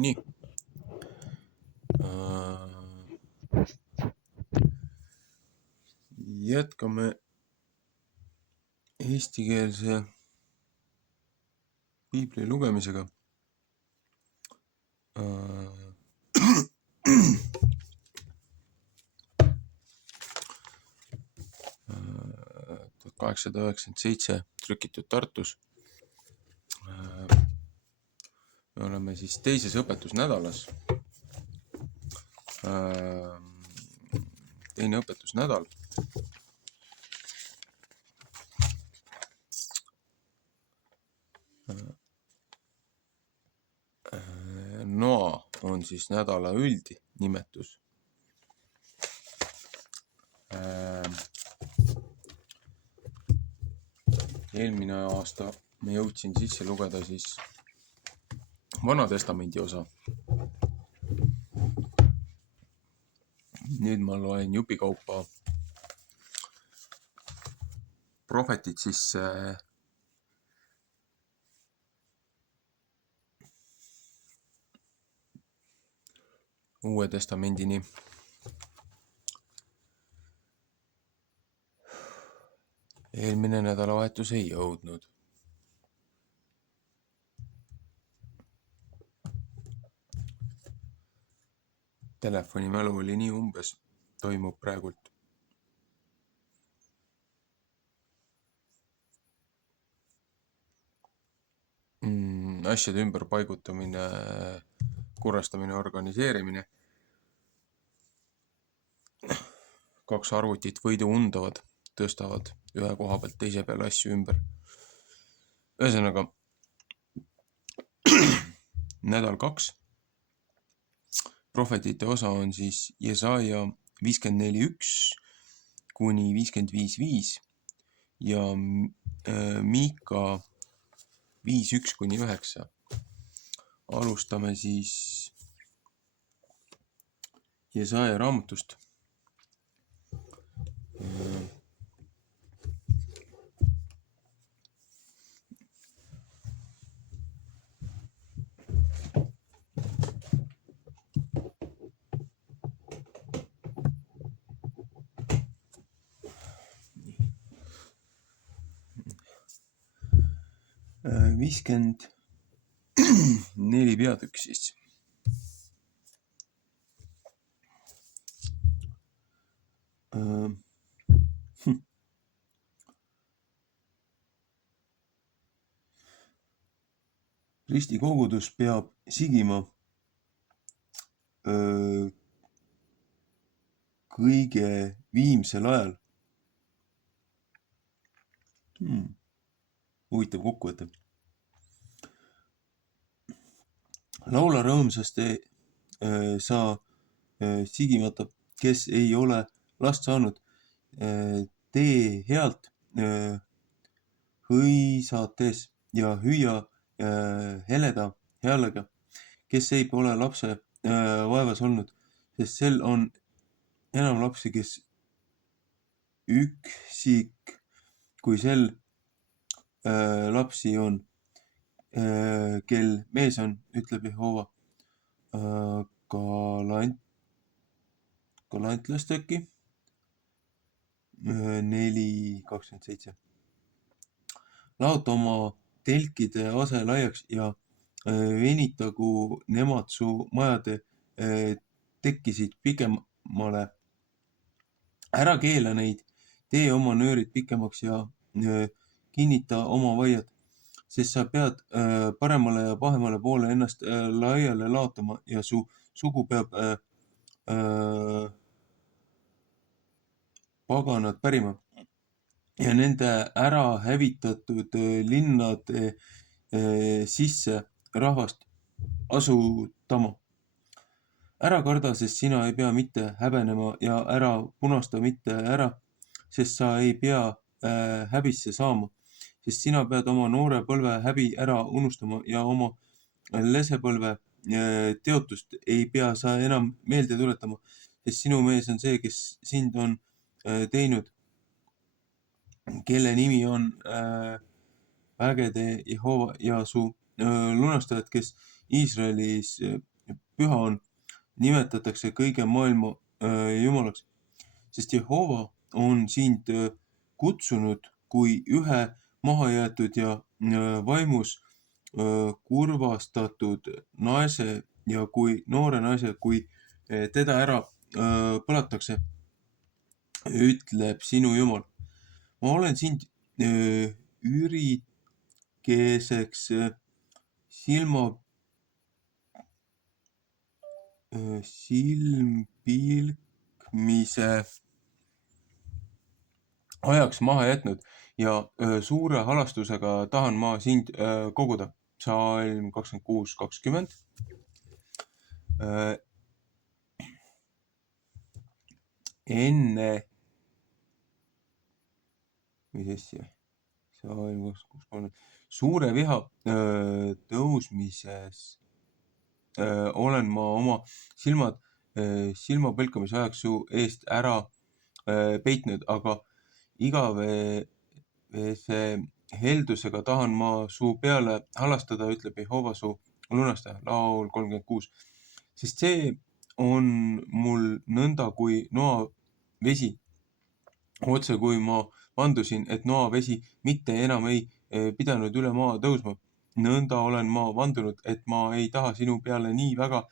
Nii. Jätkame eestikeelse piibli lugemisega. Tuhat 897 trükitud Tartus. Me oleme siis teises õpetusnädalas. Teine õpetusnädal. Noa on siis nädala üldnimetus. Eelmine aasta me jõudsin sisse lugeda siis Vana Testamendi osa. Nüüd ma loen jupikaupa prohvetid sisse Uue Testamendini. Eelmine nädalavahetus ei jõudnud. Telefonimälu oli nii umbes, toimub praegult. Asjade ümberpaigutamine, kurrestamine, organiseerimine. 2 arvutit võidu undavad, tõstavad ühe koha pealt teise peale asju ümber. Ühesõnaga, nädal 2. Prohvetite osa on siis Jesaja 54.1 kuni 55.5 ja Miika 5.1 kuni 9. Alustame siis Jesaja raamatust. Viiskümmend 4 peatükk siis. Ristikogudus peab sigima kõige viimsel ajal. Huvitav kokkuvõte. Laula rõõmsasti sa sigimata, kes ei ole last saanud. Tee healt hõisates ja hüüa heleda häälega, kes ei pole lapse vaevas olnud, sest sel on enam lapsi, kes üksik, kui sel lapsi on, kel mees on, ütleb Jehova. Galantlast äkki 4.27. Laota oma telkide ase laiaks ja venitagu nemad su majade tekkisid pikemale. Ära keela neid, tee oma nöörid pikemaks ja kinnita oma vaiad, sest sa pead paremale ja pahemale poole ennast laiale laotama ja su sugu peab paganad pärima ja nende ära hävitatud linnade sisse rahvast asutama. Ära karda, sest sina ei pea mitte häbenema ja ära punasta mitte ära, sest sa ei pea häbisse saama. Sest sina pead oma noore põlve häbi ära unustama ja oma lesepõlve teotust ei pea sa enam meelde tuletama, sest sinu mees on see, kes sind on teinud, kelle nimi on vägede Jehova ja su lunastajad, kes Iisraelis püha on, nimetatakse kõige maailma jumalaks, sest Jehova on sind kutsunud kui ühe mahajäetud ja vaimus kurvastatud naise ja kui noore naise, kui teda ära põlatakse, ütleb sinu jumal. Ma olen sind ürikeseks silmpilkmise ajaks maha jätnud ja suure halastusega tahan ma sind koguda. Psalm 26:20. Enne, mis asja? Psalm 26:3. Suure viha tõusmises olen ma oma silmad silmapõlkamise ajaks su eest ära peitnud, aga igavese heldusega tahan ma su peale halastada, ütleb Jehova su lunastaja. Laul 36. Sest see on mul nõnda kui noa vesi, otse kui ma vandusin, et noa vesi mitte enam ei pidanud üle maa tõusma. Nõnda olen ma vandunud, et ma ei taha sinu peale nii väga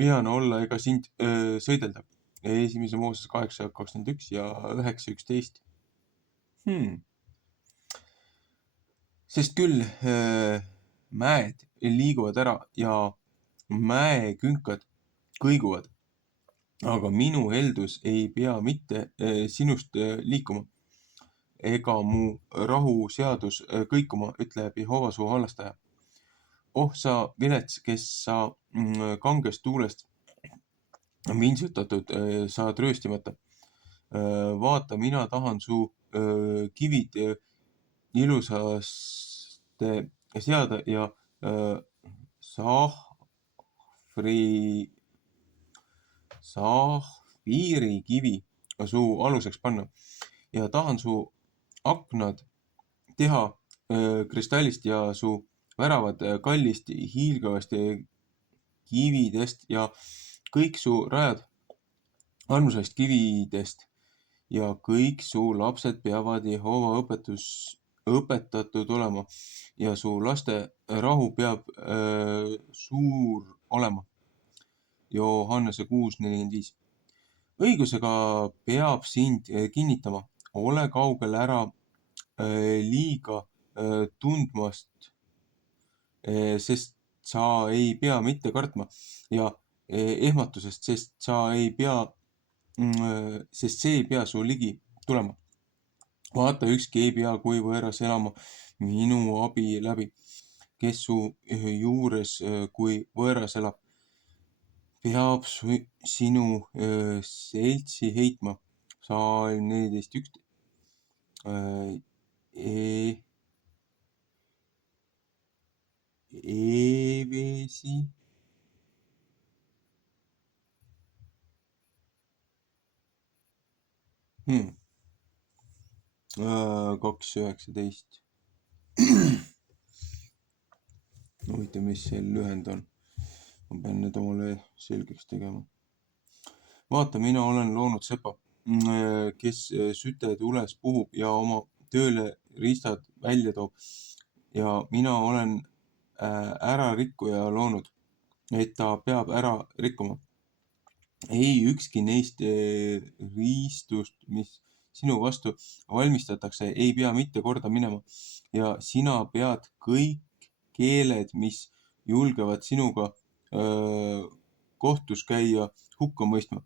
vihane olla ega sind sõidelda. 1. Mooses 8:21 ja 9:11. Sest küll mäed liiguvad ära ja mäekünkad kõiguvad, aga minu heldus ei pea mitte sinust liikuma ega mu rahuseadus kõikuma, ütleb Jehova su halastaja. Oh sa vilets, kes sa kangest tuulest vintsutatud saad rööstimata. Vaata, mina tahan su kivid ilusaste seada ja sahviirikivi su aluseks panna ja tahan su aknad teha kristallist ja su väravad kallist hiilgavast kividest ja kõik su rajad armsast kividest ja kõik su lapsed peavad Jehova õpetatud olema ja su laste rahu peab suur olema. Johannese 6:45. Õigusega peab sind kinnitama, ole kaugel ära liiga tundmast, sest sa ei pea mitte kartma ja ehmatusest, sest see ei pea su ligi tulema. Vaata, ükski ei pea kui võõras elama minu abi läbi, kes su juures kui võõras elab, peab sinu seltsi heitma. Psalm 14:1. Eevesi. Hmm. 2:19. Huvitav, mis see lühend on. Ma pean need omale selgeks tegema. Vaata, mina olen loonud sepa, kes süte tules puhub ja oma tööle riistad välja toob. Ja mina olen ärarikkuja loonud, et ta peab ära rikkuma. Ei ükski neist riistust, mis sinu vastu valmistatakse, ei pea mitte korda minema. Ja sina pead kõik keeled, mis julgevad sinuga kohtus käia, hukka mõistma.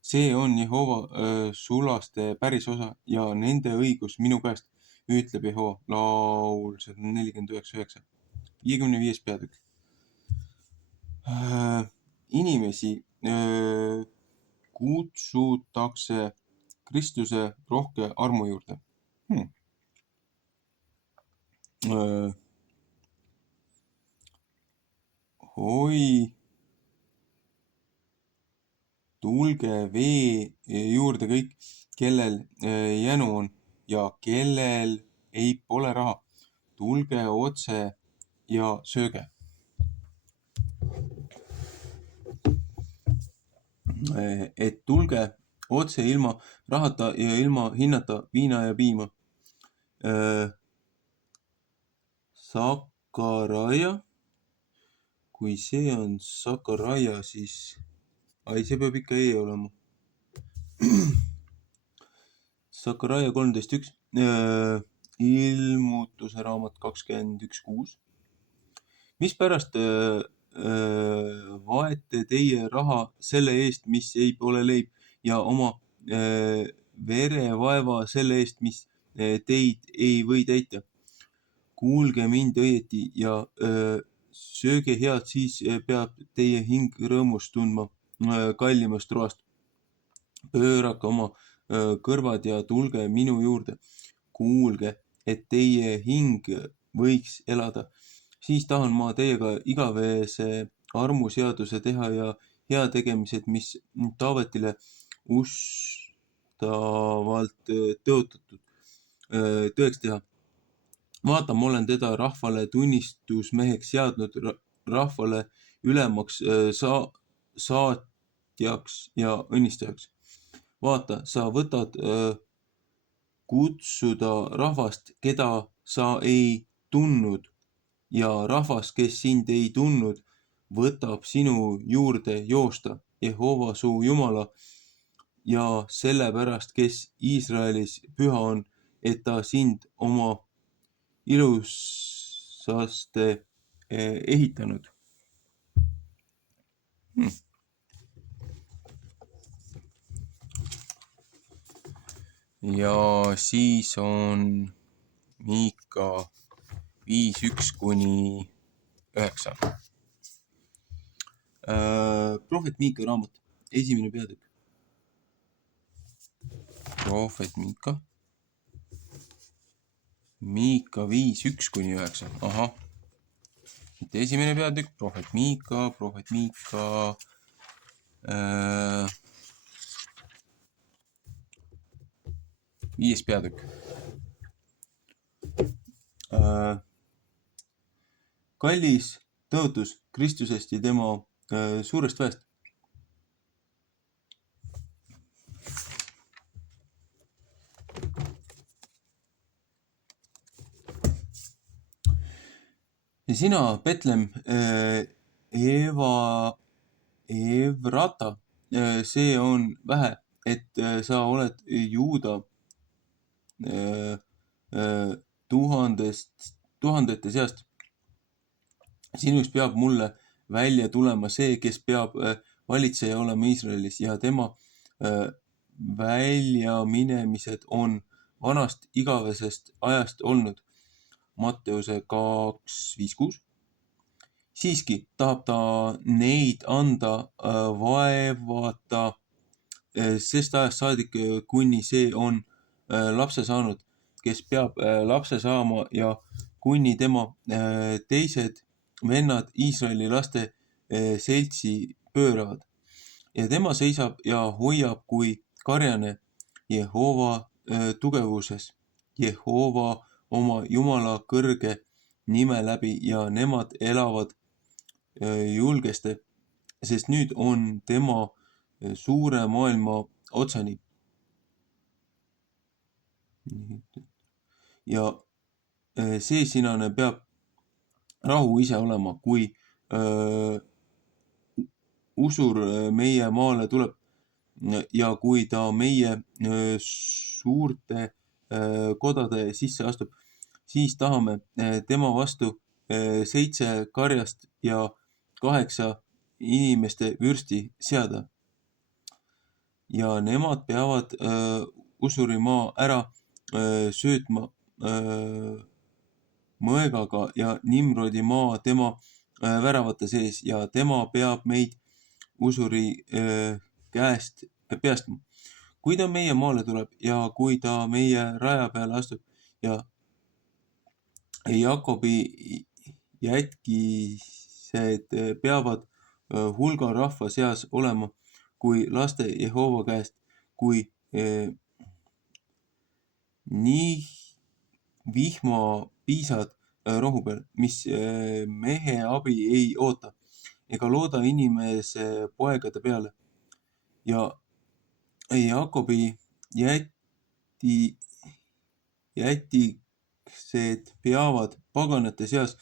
See on Jehova sulaste päris osa ja nende õigus minu käest, ütleb Jehova. Laul 149:9. 55. peatükk. Inimesi kutsutakse Kristuse rohke armu juurde. Oi, tulge vee juurde kõik, kellel jänu on ja kellel ei pole raha. Tulge otse ja sööge. et tulge otse ilma rahata ja ilma hinnata viina ja piima. Sakaraia, kui see on Sakaraia, siis see peab ikka olema. Sakaraia 13.1, ilmutuse raamat 21.6. Mispärast vaete teie raha selle eest, mis ei pole leib, ja oma verevaeva selle eest, mis teid ei või täita? Kuulge mind õieti ja sööge head, siis peab teie hing rõõmust tundma kallimast roast. Pöörake oma kõrvad ja tulge minu juurde. Kuulge, et teie hing võiks elada. Siis tahan ma teiega igavese armuseaduse teha ja heategemised, mis Taavetile ustavalt tõotatud, tõeks teha. Vaata, ma olen teda rahvale tunnistusmeheks seadnud, rahvale ülemaks saatjaks ja õnnistajaks. Vaata, sa võtad kutsuda rahvast, keda sa ei tundnud, ja rahvas, kes sind ei tundnud, võtab sinu juurde joosta, Jehova su Jumala, ja sellepärast, kes Iisraelis püha on, et ta sind oma ilusaste ehitanud. Ja siis on Miika 5.1-9. Prohvet Miika raamat, 1. peatükk. Prohvet Miika 5.1-9. Ahah. Mitte 1. peatükk, prohvet Miika. 5. peatükk. Kallis tõotus Kristusest ja tema suurest väest. Ja sina, Betlem, Evrata, see on vähe, et sa oled Juuda tuhandete seast. Sinust peab mulle välja tulema see, kes peab valitseja olema Iisraelis, ja tema väljaminemised on vanast igavesest ajast olnud. Matteuse 2.5.6. Siiski tahab ta neid anda vaevata sest ajast saadik, kuni see on lapse saanud, kes peab lapse saama, ja kuni tema teised vennad Iisraeli laste seltsi pööravad. Ja tema seisab ja hoiab kui karjane Jehova tugevuses, Jehova oma Jumala kõrge nime läbi, ja nemad elavad julgesti, sest nüüd on tema suure maailma otsani. Ja see sinane peab rahu ise olema, kui usur meie maale tuleb, ja kui ta meie suurte kodade sisse astub, siis tahame tema vastu 7 karjast ja 8 inimeste vürsti seada. Ja nemad peavad usurimaa ära söötma mõegaga ja Nimrodi maa tema väravate sees, ja tema peab meid usuri käest peastma. Kui ta meie maale tuleb ja kui ta meie raja peale astub, ja Jakobi jätkised peavad hulga rahva seas olema kui laste Jehova käest, kui nii vihmapiisad rohu peal, mis mehe abi ei oota ega looda inimese poegade peale. ja Jaakobi jätiksed peavad paganate seas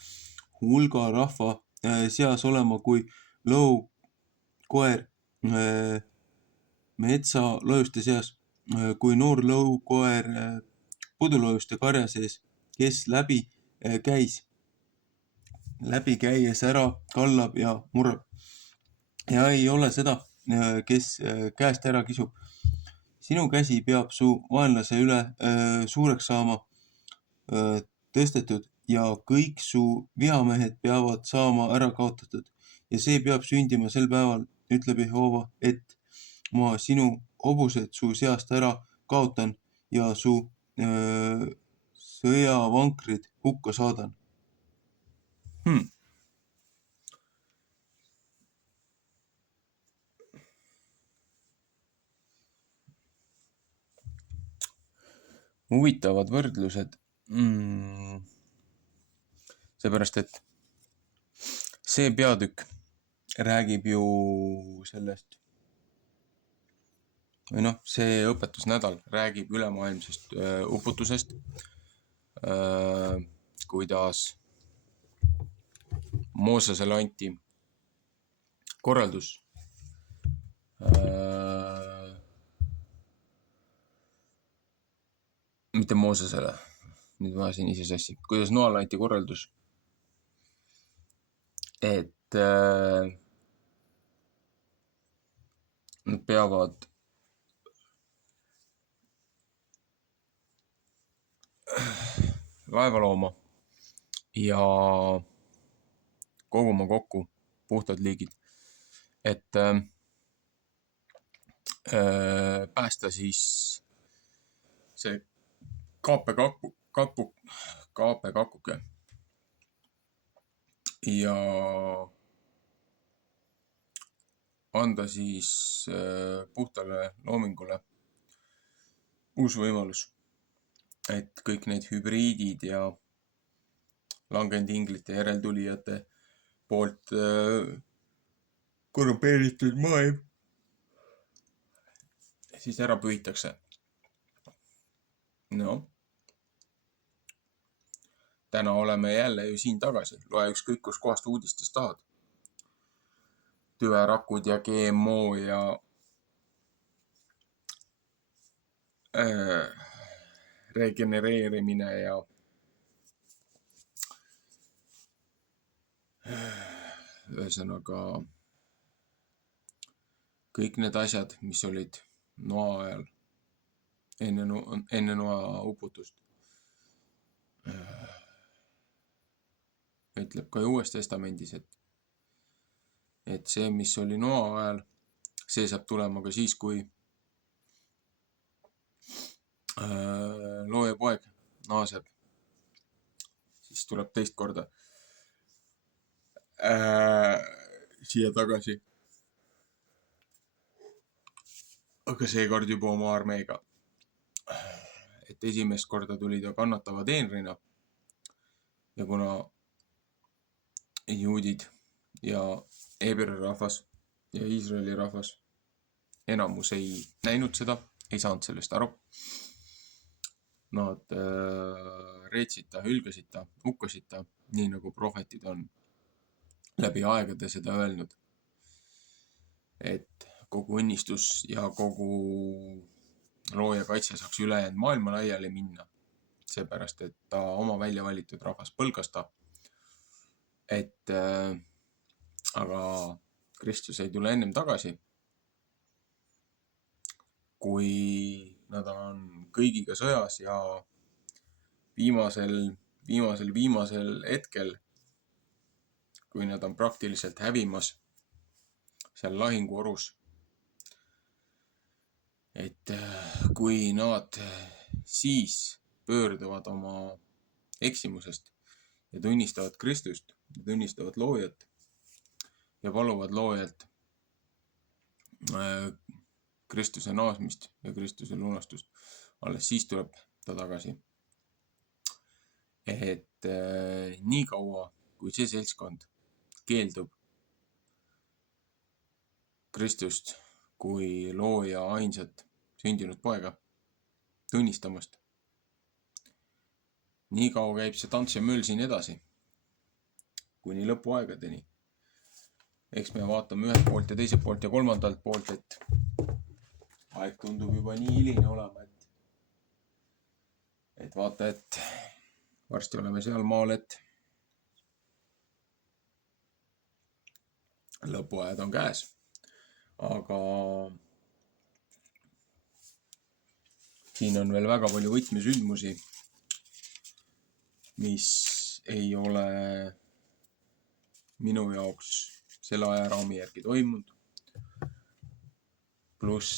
hulga rahva seas olema kui lõukoer metsalojuste seas, kui noor lõukoer pudulojuste karja sees, kes läbi käies ära kallab ja murrab. Ja ei ole seda, kes käest ära kisub. Sinu käsi peab su vaenlase üle suureks saama tõstetud ja kõik su vihamehed peavad saama ära kaotatud. Ja see peab sündima sel päeval, ütleb Jehova, et ma sinu hobused su seast ära kaotan ja su sõjavankrid hukka saadan. Huvitavad võrdlused. Seepärast, et see peatükk räägib ju sellest, või noh, see õpetusnädal räägib ülemaailmsest uputusest, kuidas Moosesele anti korraldus mitte Moosesele, nüüd ma ajasin ise sassi, kuidas Noale anti korraldus, et nad peavad laeva looma ja koguma kokku puhtad liigid, et päästa siis see kaapekakuke ja anda siis puhtale loomingule uus võimalus, et kõik need hübriidid ja langenud inglite järeltulijate poolt korrumpeeritud maailm siis ära pühitakse. No, täna oleme jälle ju siin tagasi. Loe ükskõik kus kohast uudistest tahad. Tüverakud ja GMO ja regenereerimine ja ühesõnaga kõik need asjad, mis olid Noa ajal, enne Noa uputust. Ütleb ka Uues Testamendis, et see, mis oli Noa ajal, see saab tulema ka siis, kui looja poeg naaseb, siis tuleb teist korda siia tagasi. Aga seekord juba oma armeega. Et esimest korda tuli ta kannatava teenrina ja kuna juudid ja Heebri rahvas ja Iisraeli rahvas enamus ei näinud seda, ei saanud sellest aru. Nad reetsid ta, hülgasid ta, hukkasid ta, nii nagu prohvetid on läbi aegade seda öelnud, et kogu õnnistus ja kogu looja kaitse saaks ülejäänud maailma laiali minna, seepärast, et ta oma välja valitud rahvas põlgas ta. Et aga Kristus ei tule ennem tagasi, kui nad on kõigiga sõjas ja viimasel hetkel, kui nad on praktiliselt hävimas seal lahinguorus, et kui nad siis pöörduvad oma eksimusest ja tunnistavad Kristust, tunnistavad loojat ja paluvad loojalt Kristuse naasmist ja Kristuse lunastust, alles siis tuleb ta tagasi. Et nii kaua, kui see seltskond keeldub Kristust kui looja ainsat sündinud poega tunnistamast. Nii kaua käib see tants ja möll siin edasi, kuni lõpuaegadeni. Eks me vaatame ühelt poolt ja teiselt poolt ja kolmandalt poolt, et aeg tundub juba nii hiline olema, et vaata, et varsti oleme seal maal, et lõpuajad on käes. Aga siin on veel väga palju võtmesündmusi, mis ei ole minu jaoks selle ajaraami järgi toimunud. Pluss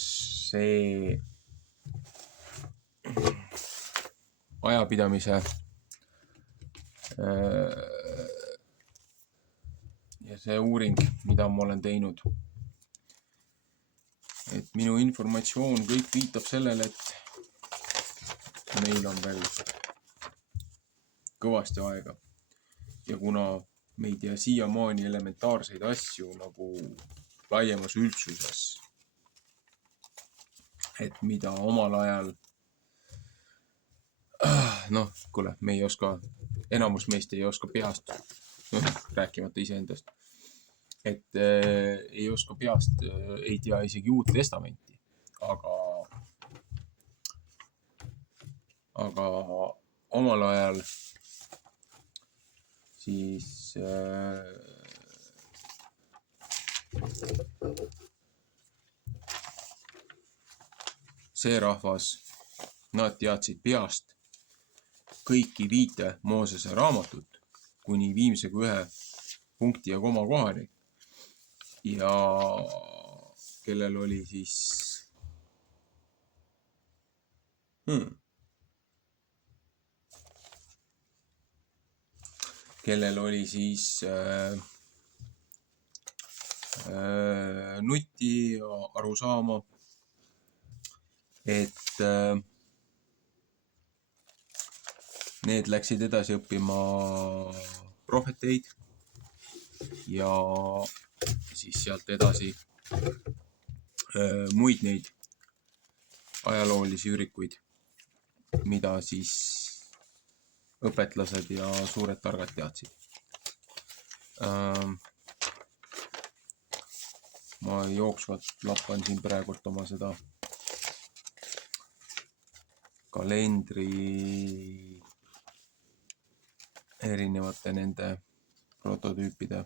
see ajapidamise ja see uuring, mida ma olen teinud. Et minu informatsioon kõik viitab sellele, et meil on veel kõvasti aega. Ja kuna me ei tea siiamaani elementaarseid asju nagu laiemas üldsuses, et mida omal ajal, kuule, me ei oska, enamus meist ei oska peast, rääkimata iseendast, et ei oska peast, ei tea isegi Uut Testamenti, aga omal ajal siis see rahvas, nad teadsid peast kõiki 5 Moosese raamatut kuni viimse kui 1 punkti ja koma kohani. Ja kellel oli siis nutti ja aru saama, et need läksid edasi õppima prohveteid ja siis sealt edasi muid neid ajaloolisi ürikuid, mida siis õpetlased ja suured targad teadsid. Ma jooksvalt lappan siin praegult oma seda kalendri erinevate nende prototüüpide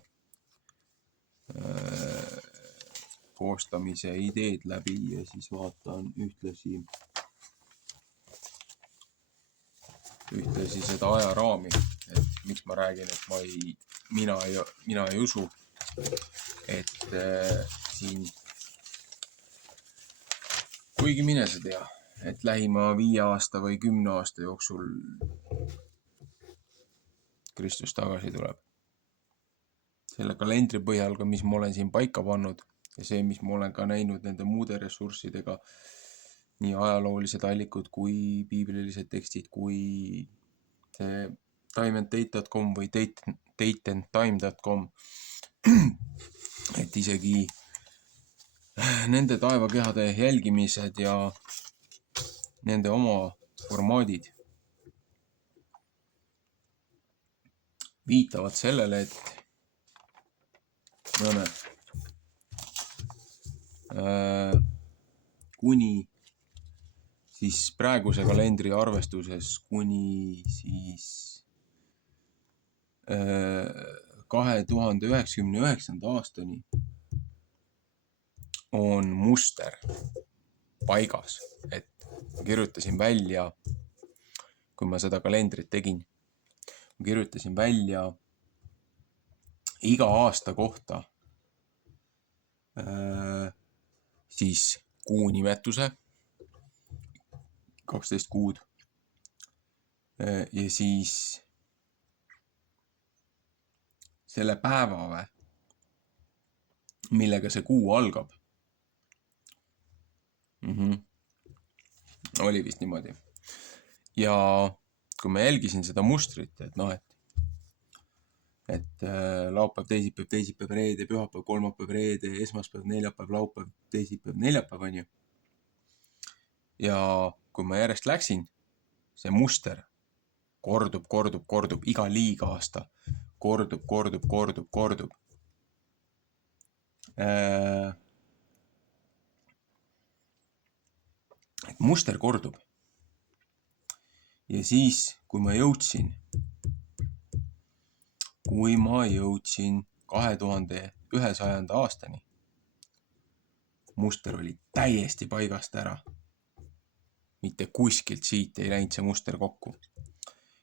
koostamise ideed läbi ja siis vaatan ühtlasi seda ajaraami, et miks ma räägin, et mina ei usu, et siin, kuigi mine sa tea, et lähima 5 aasta või 10 aasta jooksul Kristus tagasi tuleb. Selle kalendri põhjal ka, mis ma olen siin paika pannud ja see, mis ma olen ka näinud nende muude ressurssidega, nii ajaloolised allikud kui piiblilised tekstid, kui timeanddate.com või dateandtime.com, et isegi nende taevakehade jälgimised ja nende oma formaadid viitavad sellele, et kuni siis praeguse kalendri arvestuses kuni siis 2099. aastani on muster paigas, et ma kirjutasin välja, kui ma seda kalendrit tegin, ma kirjutasin välja iga aasta kohta siis kuu nimetuse, 12 kuud, ja siis selle päeva, millega see kuu algab. Oli vist niimoodi. Ja kui ma jälgisin seda mustrit, et et laupäev, teisipäev, reede, pühapäev, kolmapäev, reede, esmaspäev, neljapäev, laupäev, teisipäev, neljapäev, on ju. Ja kui ma järjest läksin, see muster kordub, iga liigaasta kordub. Et muster kordub. Ja siis, kui ma jõudsin 2100. aastani, muster oli täiesti paigast ära. Mitte kuskilt siit ei läinud see muster kokku.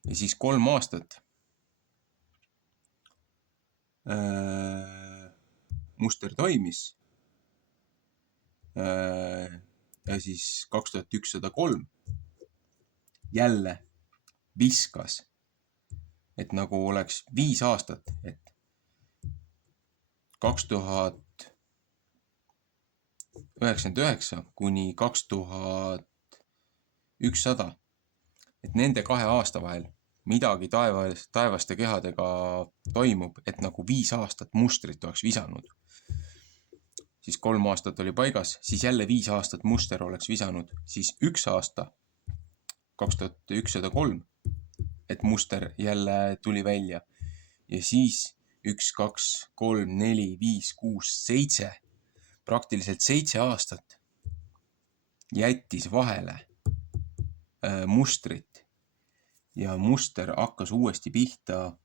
Ja siis 3 aastat muster toimis. Ja siis 2103 jälle viskas, et nagu oleks 5 aastat, et 2099 kuni 2100, et nende 2 aasta vahel midagi taevaste kehadega toimub, et nagu 5 aastat mustrit oleks visanud. Siis 3 aastat oli paigas, siis jälle 5 aastat muster oleks visanud, siis 1 aasta, 2103, et muster jälle tuli välja. Ja siis 1, 2, 3, 4, 5, 6, 7, praktiliselt 7 aastat jättis vahele mustrit. Ja muster hakkas uuesti pihta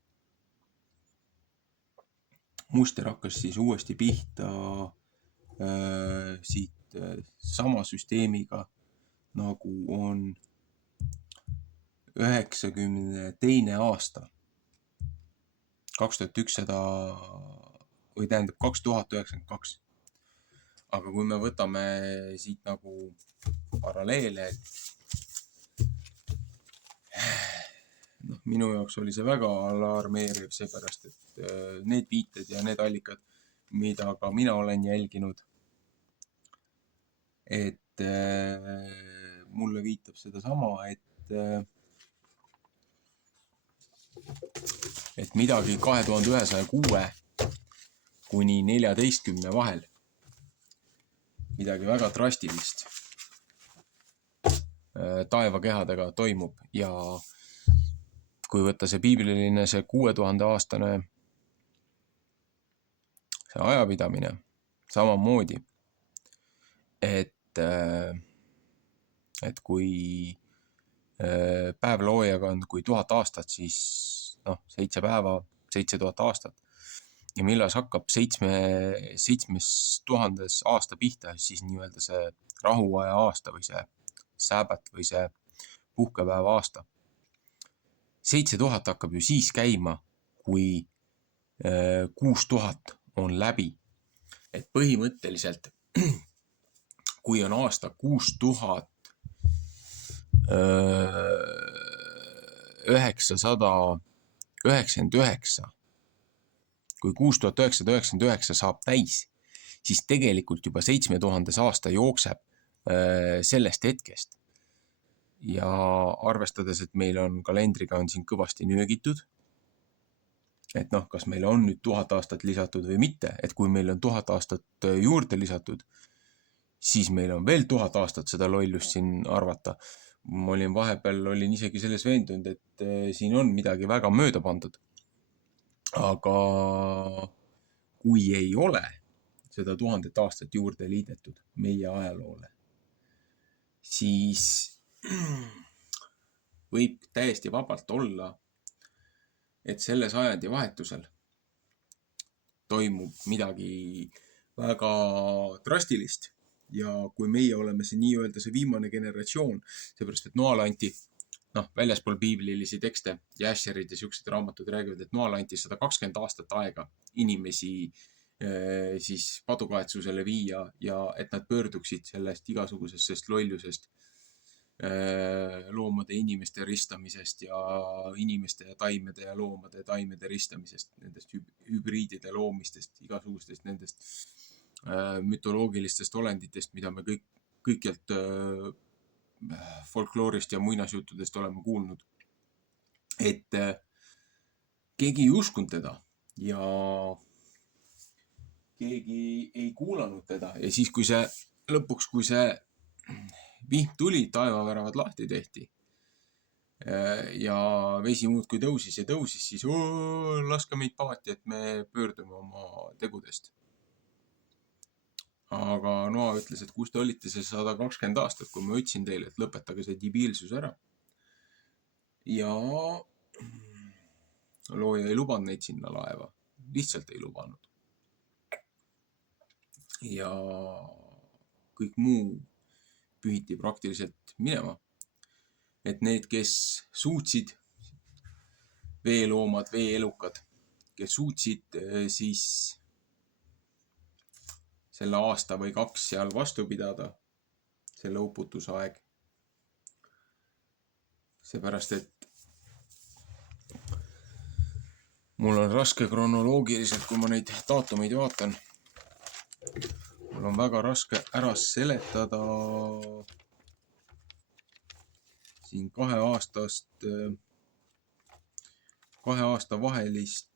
siit sama süsteemiga, nagu on 92. aasta. 2092. Aga kui me võtame siit nagu paralleele, et minu jaoks oli see väga alarmeeriv, seepärast, et need viited ja need allikad, mida ka mina olen jälginud, et mulle viitab seda sama, et midagi 2106 kuni 14 vahel, midagi väga drastilist taevakehadega toimub. Ja kui võtta see piibliline, see 6000-aastane see ajapidamine samamoodi, et kui päev loojaga on kui 1000 aastat, siis 7 päeva, 7000 aastat. Ja millas hakkab 7000 aasta pihta, siis nii-öelda see rahuaja aasta või see säbat või see puhkepäeva aasta. 7000 hakkab ju siis käima, kui 6000 on läbi. Et põhimõtteliselt, kui on aasta 6999, kui 6999 saab täis, siis tegelikult juba 7000 aasta jookseb sellest hetkest. Ja arvestades, et meil on kalendriga on siin kõvasti nöögitud, et kas meil on nüüd 1000 aastat lisatud või mitte, et kui meil on 1000 aastat juurde lisatud, siis meil on veel 1000 aastat seda lollust siin arvata. Ma olin isegi selles veendunud, et siin on midagi väga mööda pandud. Aga kui ei ole seda 1000 aastat juurde liidetud meie ajaloole, siis võib täiesti vabalt olla, et selle sajandi vahetusel toimub midagi väga drastilist. Ja kui meie oleme see nii-öelda see viimane generatsioon, seepärast, et Noale anti, väljaspool piiblilisi tekste ja Asherid ja siuksed raamatud räägivad, et Noale anti 120 aastat aega inimesi siis padukaetsusele viia ja et nad pöörduksid sellest igasugusest lollusest, loomade inimeste ristamisest ja inimeste ja taimede ja loomade ja taimede ristamisest, nendest hübriidide loomistest, igasugustest nendest mütoloogilistest olenditest, mida me kõikjalt folkloorist ja muinasjuttudest oleme kuulnud. Et keegi ei uskunud teda, ja keegi ei kuulanud teda ja siis, kui see vihm tuli, taevaväravad lahti tehti ja vesi muudkui tõusis ja tõusis, siis laske meid paati, et me pöördume oma tegudest. Aga Noa ütles, et kus te olite see 120 aastat, kui ma ütlesin teile, et lõpetage see debiilsus ära. Ja looja ei lubanud neid sinna laeva, lihtsalt ei lubanud. Ja kõik muu pühiti praktiliselt minema. Et need, kes suutsid, veeloomad, veeelukad, kes suutsid siis selle aasta või 2 seal vastu pidada, selle uputusaeg. Seepärast, et mul on raske kronoloogiliselt, kui ma neid daatumeid vaatan, mul on väga raske ära seletada siin 2 aasta vahelist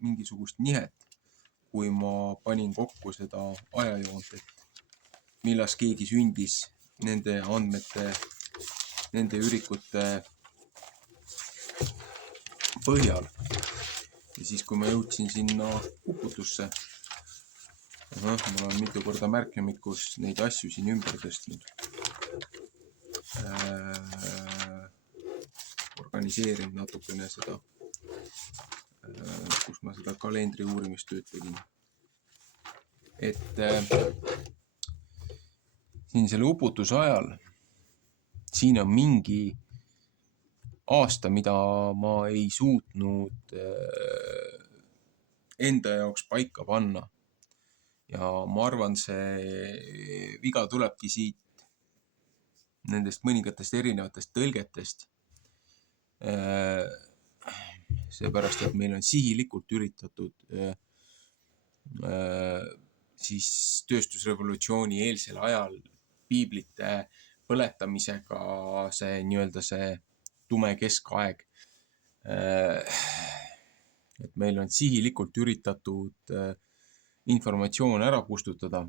mingisugust nihet, kui ma panin kokku seda ajajoont, et millas keegi sündis nende andmete, nende ürikute põhjal. Ja siis, kui ma jõudsin sinna uputusse, ma olen mitu korda märklemikus neid asju siin ümber tõstnud. Organiseerinud natukene seda, kus ma seda kalendri uurimistööd tegin. Et siin selle uputuse ajal, siin on mingi aasta, mida ma ei suutnud enda jaoks paika panna. Ja ma arvan, see viga tulebki siit nendest mõningatest erinevatest tõlgetest. Seepärast, et meil on sihilikult üritatud siis tööstusrevolutsiooni eelsel ajal piiblite põletamisega see tume keskaeg. Et meil on sihilikult üritatud informatsioon ära kustutada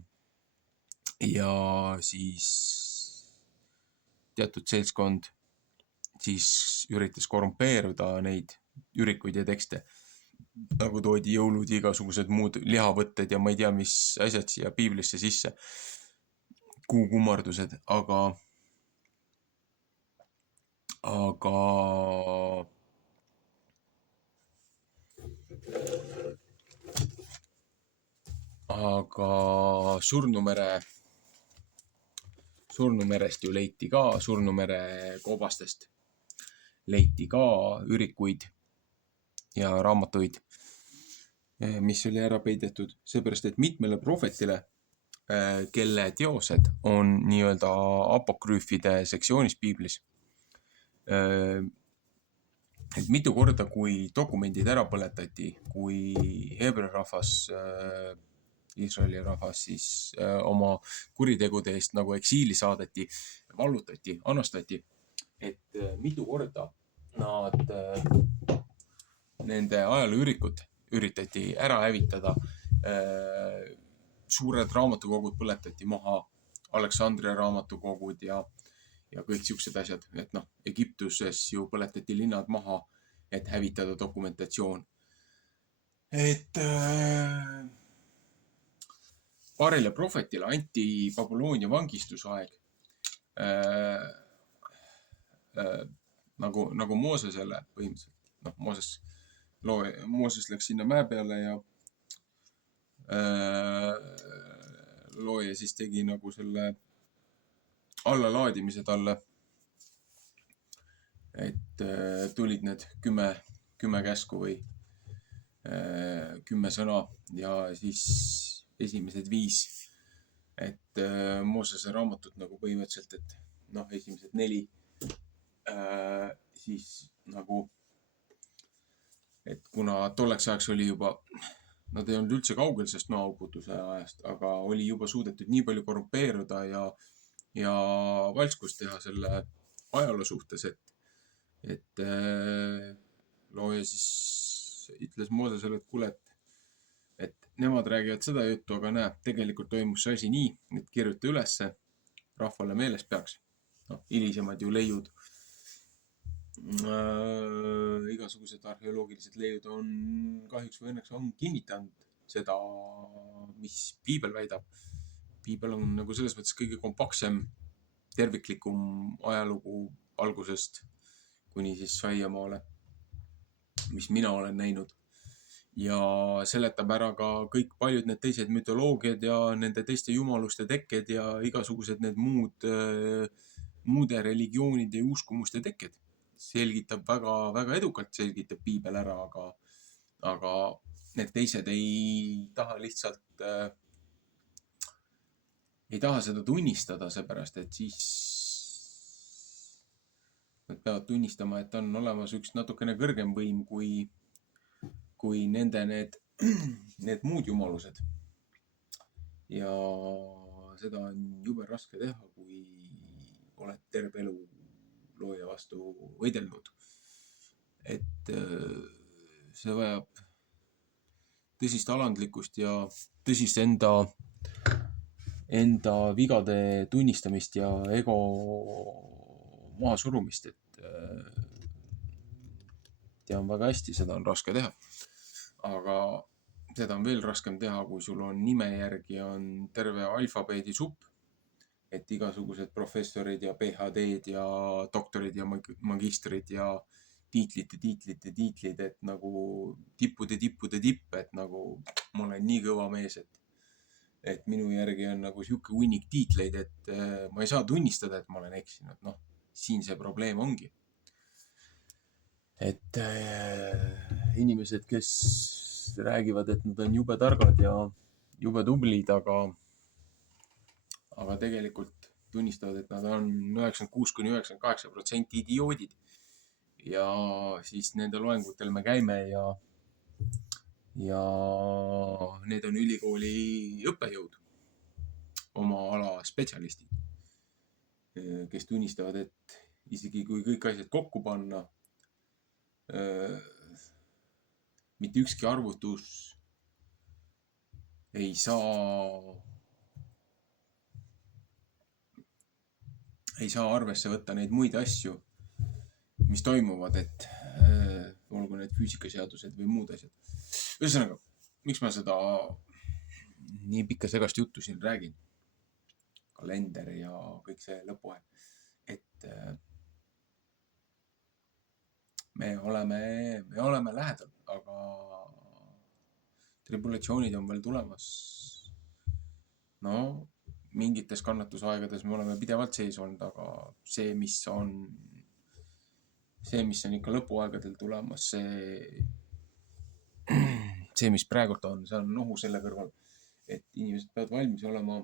ja siis teatud seltskond siis üritas korrumpeeruda neid ürikuid ja tekste. Nagu toodi jõulud ja igasugused muud lihavõtted ja ma ei tea, mis asjad siia piiblisse sisse. Kuukummardused, aga Surnumerest ju leiti ka, Surnumere koobastest leiti ka ürikuid ja raamatuid, mis oli ära peidetud, seepärast, et mitmele prohvetile, kelle teosed on nii-öelda apokrüüfide sektsioonis piiblis, et mitu korda, kui dokumendid ära põletati, kui Heebrea rahvas, Iisraeli rahvas siis oma kuritegude eest nagu eksiili saadeti, vallutati, anastati, et mitu korda nende ajalooürikud üritati ära hävitada. Suured raamatukogud põletati maha, Aleksandria raamatukogud ja kõik siuksed asjad, et Egiptuses ju põletati linnad maha, et hävitada dokumentatsioon. Et paarile prohvetile anti Babyloonia vangistusaeg, nagu Moosesele põhimõtteliselt. Mooses läks sinna mäe peale ja looja siis tegi nagu selle allalaadimise talle, et tulid need 10 käsku või 10 sõna ja siis esimesed 5, et Moosese raamatut nagu põhimõtteliselt, et esimesed 4 siis nagu, et kuna tolleks ajaks oli juba, nad ei olnud üldse kaugel sest noauputuse ajast, aga oli juba suudetud nii palju korrumpeeruda ja valskust teha selle ajaloo suhtes, et looja siis ütles Moosesele, et kuule, et nemad räägivad seda juttu, aga näe, tegelikult toimus see asi nii, et kirjuta ülesse, rahvale meeles peaks. Hilisemad ju leiud, igasugused arheoloogilised leiud on kahjuks või õnneks on kinnitanud seda, mis piibel väidab. Piibel on nagu selles mõttes kõige kompaktsem, terviklikum ajalugu algusest kuni siis Saiamaale, mis mina olen näinud. Ja seletab ära ka kõik paljud need teised mütoloogiad ja nende teiste jumaluste tekked ja igasugused need muude religioonide ja uskumuste tekked. Selgitab väga edukalt, selgitab piibel ära, aga need teised ei taha lihtsalt, ei taha seda tunnistada, seepärast, et siis nad peavad tunnistama, et on olemas üks natukene kõrgem võim kui nende need muud jumalused. Ja seda on jube raske teha, kui oled terve elu looja vastu võidelnud. Et see vajab tõsist alandlikkust ja tõsist enda vigade tunnistamist ja ego maha surumist, et tean väga hästi, seda on raske teha. Aga seda on veel raskem teha, kui sul on nime järgi on terve alfabeedi supp, et igasugused professorid ja PhD-d ja doktorid ja magistrid ja tiitlid, et nagu tippude tipp, et nagu ma olen nii kõva mees, et minu järgi on nagu sihuke hunnik tiitleid, et ma ei saa tunnistada, et ma olen eksinud. Siin see probleem ongi. Et inimesed, kes räägivad, et nad on jube targad ja jube tublid, aga tegelikult tunnistavad, et nad on 96–98% idioodid. Ja siis nende loengutel me käime ja need on ülikooli õppejõud, oma ala spetsialistid, kes tunnistavad, et isegi kui kõik asjad kokku panna, mitte ükski arvutus ei saa arvesse võtta neid muid asju, mis toimuvad, et olgu need füüsikaseadused või muud asjad. Ühesõnaga, miks ma seda nii pikka segast juttu siin räägin? Kalender ja kõik see lõpuaeg. Et me oleme lähedal, aga tribulatsioonid on veel tulemas. Mingites kannatusaegades me oleme pidevalt sees olnud, aga see, mis on ikka lõpuaegadel tulemas, see, mis praegult on, see on ohu selle kõrval, et inimesed peavad valmis olema,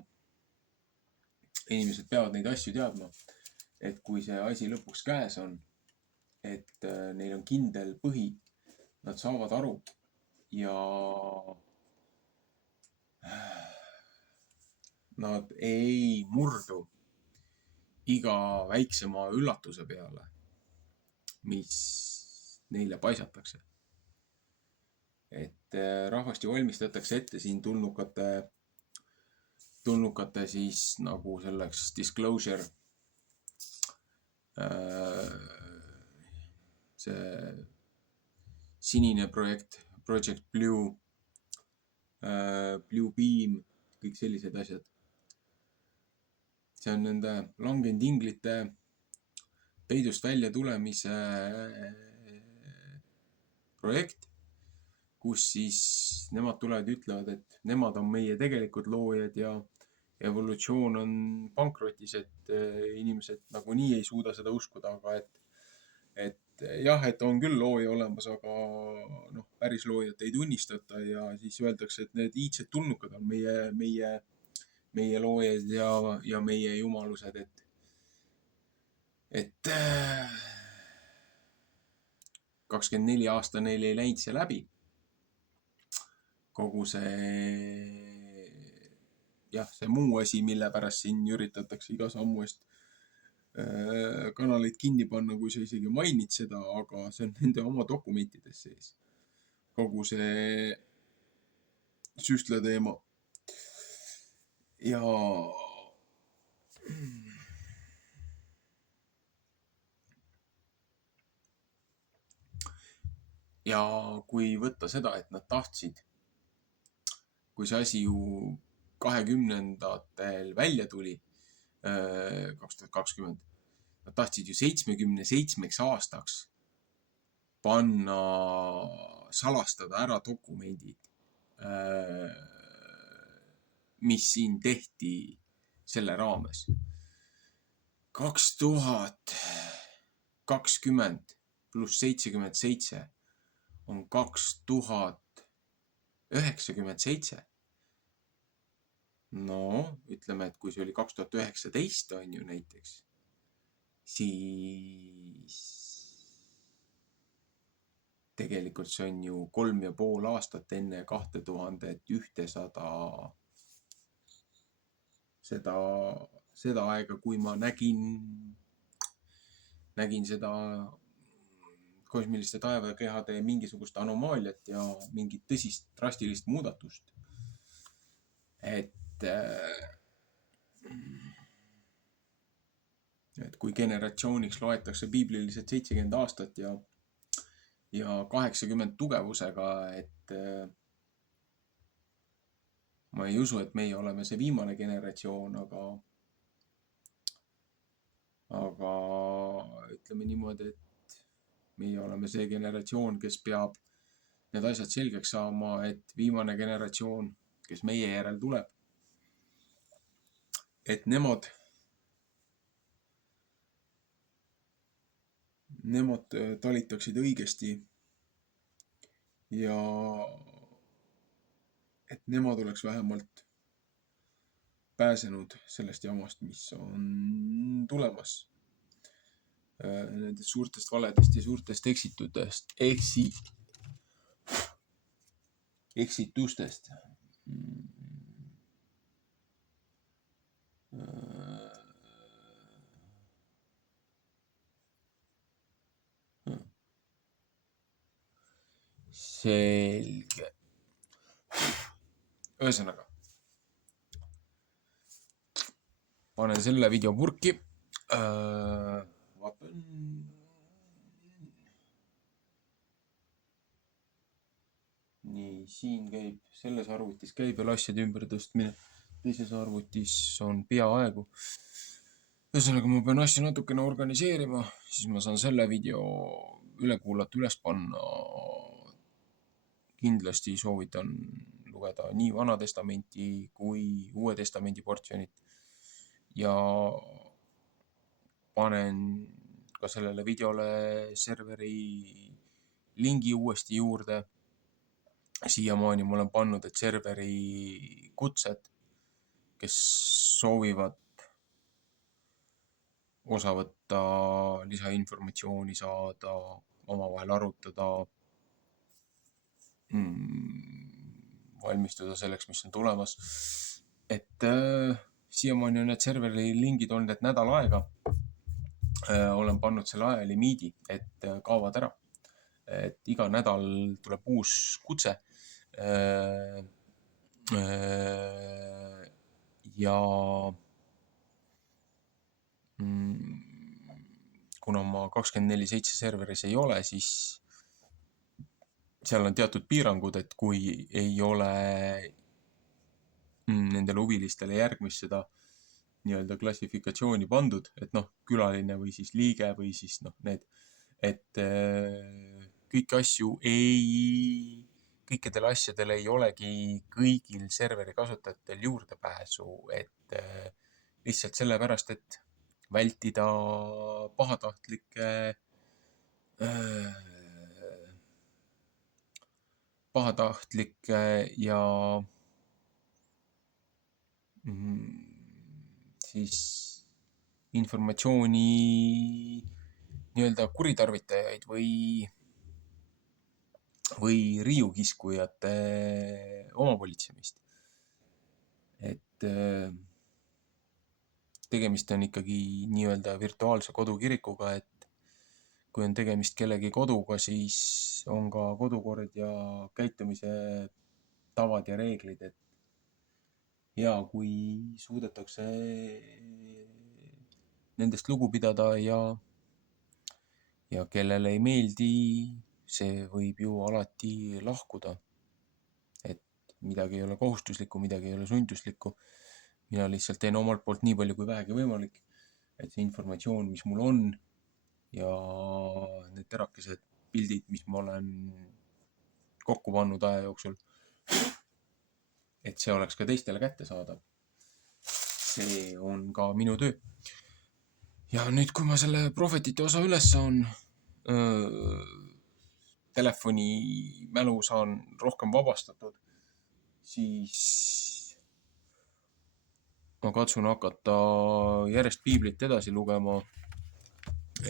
inimesed peavad neid asju teadma, et kui see asi lõpuks käes on, et neil on kindel põhi, nad saavad aru ja nad ei murdu iga väiksema üllatuse peale, mis neile paisatakse. Et rahvast ju valmistatakse ette siin tulnukate siis nagu selleks disclosure, see sinine Project Blue, Blue Beam, kõik sellised asjad. See on nende langenud inglite peidust välja tulemise projekt, kus siis nemad tulevad ja ütlevad, et nemad on meie tegelikud loojad ja evolutsioon on pankrotis, et inimesed nagunii ei suuda seda uskuda, aga et jah, et on küll looja olemas, aga päris loojat ei tunnistata ja siis öeldakse, et need iidsed tulnukad on meie loojad ja meie jumalused, et 24 aasta neil ei läinud see läbi. Kogu see muu asi, mille pärast siin üritatakse iga sammu eest kanaleid kinni panna, kui sa isegi mainid seda, aga see on nende oma dokumentides sees. Kogu see süstla teema. Ja kui võtta seda, et nad tahtsid, kui see asi ju 2020-ndatel välja tuli, 2020, nad tahtsid ju 77 aastaks panna, salastada ära dokumendid, mis siin tehti selle raames. 2020 pluss 77 on 2097. No, ütleme, et kui see oli 2019 on ju näiteks, siis tegelikult see on ju 3,5 aastat enne 2100 seda aega, kui ma nägin seda kosmiliste taevakehade mingisugust anomaaliat ja mingit tõsist drastilist muudatust. Et kui generatsiooniks loetakse piiblilised 70 aastat ja 80 tugevusega, et ma ei usu, et meie oleme see viimane generatsioon, aga ütleme niimoodi, et meie oleme see generatsioon, kes peab need asjad selgeks saama, et viimane generatsioon, kes meie järel tuleb, et nemad talitaksid õigesti ja et nemad oleks vähemalt pääsenud sellest jamast, mis on tulemas. Nendest suurtest valedest ja suurtest eksitustest. Selge. Ühesõnaga, panen selle video purki. Vaatan. Nii, siin käib, selles arvutis käib veel asjade ümbertõstmine. Teises arvutis on peaaegu. Ühesõnaga, ma pean asju natukene organiseerima, siis ma saan selle video üle kuulata, üles panna. Kindlasti soovitan lugeda nii Vana Testamenti kui Uue Testamendi portsjonit. Ja panen ka sellele videole serveri lingi uuesti juurde. Siiamaani ma olen pannud, et serveri kutsed, kes soovivad osa võtta, lisainformatsiooni saada, omavahel arutada, valmistuda selleks, mis on tulemas. Et siiamaani on need serveri lingid olnud, et nädal aega olen pannud selle ajalimiidi, et kaovad ära. Et iga nädal tuleb uus kutse. Ja kuna ma 24/7 serveris ei ole, siis seal on teatud piirangud, et kui ei ole nendele huvilistele järgmist seda nii-öelda klassifikatsiooni pandud, et külaline või siis liige või siis need, et kõikidele asjadele ei olegi kõigil serveri kasutajatel juurdepääsu, et lihtsalt sellepärast, et vältida pahatahtlikke ja siis informatsiooni nii-öelda kuritarvitajaid või riiukiskujate omavolitsemist. Et tegemist on ikkagi nii-öelda virtuaalse kodukirikuga, et kui on tegemist kellegi koduga, siis on ka kodukord ja käitumise tavad ja reeglid, et ja kui suudetakse nendest lugu pidada ja kellele ei meeldi, see võib ju alati lahkuda. Et midagi ei ole kohustuslikku, midagi ei ole sunduslikku. Mina lihtsalt teen omalt poolt nii palju kui vähegi võimalik, et see informatsioon, mis mul on ja need terakesed pildid, mis ma olen kokku pannud aja jooksul, et see oleks ka teistele kättesaadav. See on ka minu töö. Ja nüüd, kui ma selle prohvetite osa üles saan, telefoni mälu saan rohkem vabastatud, siis ma katsun hakata järjest piiblit edasi lugema,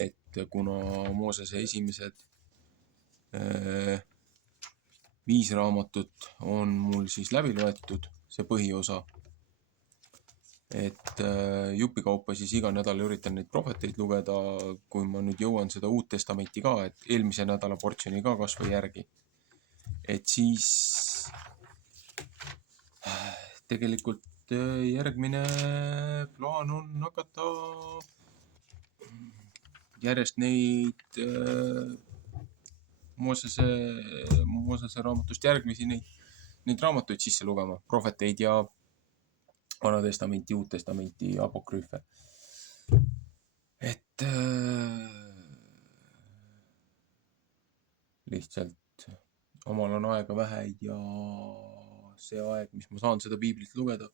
et kuna Moosese esimesed 5 raamatut on mul siis läbi loetud, see põhiosa, et jupikaupa siis iga nädal üritan neid prohveteid lugeda, kui ma nüüd jõuan seda Uut Testamenti ka, et eelmise nädala portsjoni ka kas või järgi. Et siis tegelikult järgmine plaan on hakata järjest neid Moosese raamatust järgmisi neid raamatuid sisse lugema, prohveteid ja Vana Testamenti, Uut Testamenti, apokrüüfe. Et lihtsalt omal on aega vähe ja see aeg, mis ma saan seda piiblit lugeda,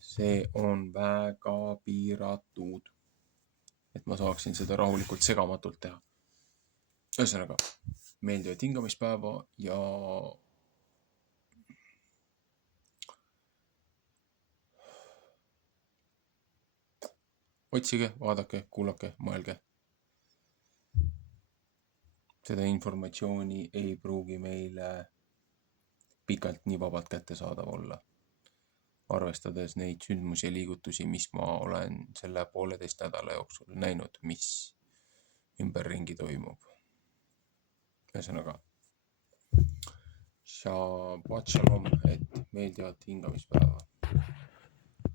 see on väga piiratud, et ma saaksin seda rahulikult segamatult teha. Ühesõnaga, meeldivat hingamispäeva ja otsige, vaadake, kuulake, mõelge. Seda informatsiooni ei pruugi meile pikalt nii vabalt kättesaadav olla, arvestades neid sündmusi ja liigutusi, mis ma olen selle 1,5 nädala jooksul näinud, mis ümberringi toimub. Ühesõnaga, Shabbat shalom, et meeldivat hingamispäeva.